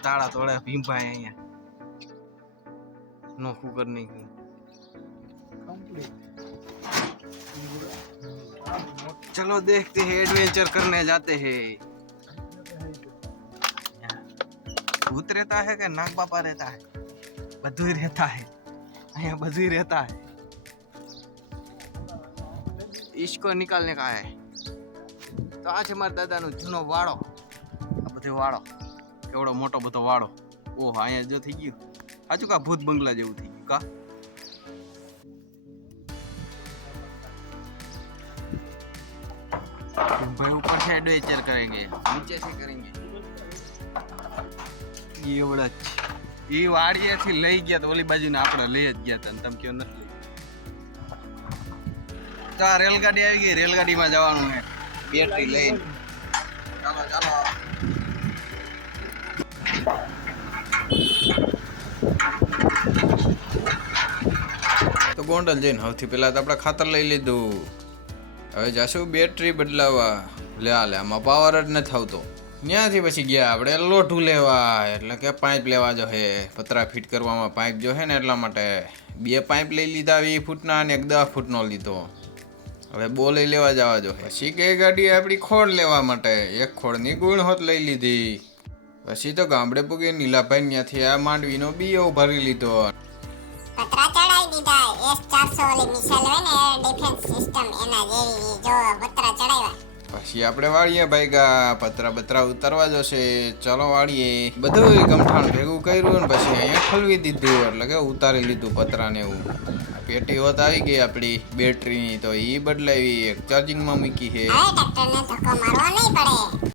તાળા તોड़े भीमभाई અહીંયા नोखू करने की चलो देखते हैं एडवेंचर करने जाते हैं। भूत रहता है क्या नाग बाबा रहता है? बधुई रहता है અહીંયા बधुई रहता है। इसको निकालने का है। तो આ છે મારા દાદાનો જૂનો વાડો। આ બધો વાડો કેવડો મોટો બધો વાડો। ઓહ અહીંયા જો થઈ ગયું સાચું કા ભૂત બંગલા જેવું થઈ ગયું કા। भाई ऊपर से एडवेंचर करेंगे नीचे से करेंगे। ये बड़ा ये वाड़िया थी लई गया तो ओली बाजू ने આપણે લઈ જ ગયા હતા તમ કયો નથી તો આ રેલગાડી આવી ગઈ રેલગાડીમાં જવાનું છે બેટરી લઈને ચાલો ચાલો। તો ગોંડલ જઈને સૌથી પહેલા તો આપણે ખાતર લઈ લીધું। હવે જાશું બેટરી બદલાવા। લે આમાં પાવર જ નથી આવતો। ત્યાંથી પછી ગયા આપણે લોઠું લેવા એટલે કે પાઇપ લેવા જો હે પતરા ફિટ કરવામાં પાઇપ જો હે ને એટલા માટે બે પાઇપ લઈ લીધા 20 ફૂટના અને એક 10 ફૂટનો લીધો। હવે બો લઈ લેવા જવા જો હે। પછી કે ગાડી આપણી ખોડ લેવા માટે એક ખોડની ગુણ હોત લઈ લીધી। પછી તો ગામડે પૂગી નીલાભાઈ ત્યાંથી આ માંડવીનો બીયો ભરી લીધો। પતરા ચડાઈ દીધા S400 ઓલી મિસાઇલ હોય ને ડિફેન્સ સિસ્ટમ એના જેવી જો પતરા ચડાવ્યા। પછી આપણે વાળીએ ભાઈગા પતરા ઉતારવા જશે। ચલો વાળીએ બધું ગમઠાણ ભેગું કર્યું ને પછી અહીંયા ખોલવી દીધું એટલે કે ઉતારી લીધું પતરા ને એવું। પેટી હોત આવી ગઈ આપણી બેટરીની તો એ બદલાવી એક ચાર્જિંગમાં મૂકી છે। હવે ટ્રેક્ટરને ધક્કો મારવો નહીં પડે।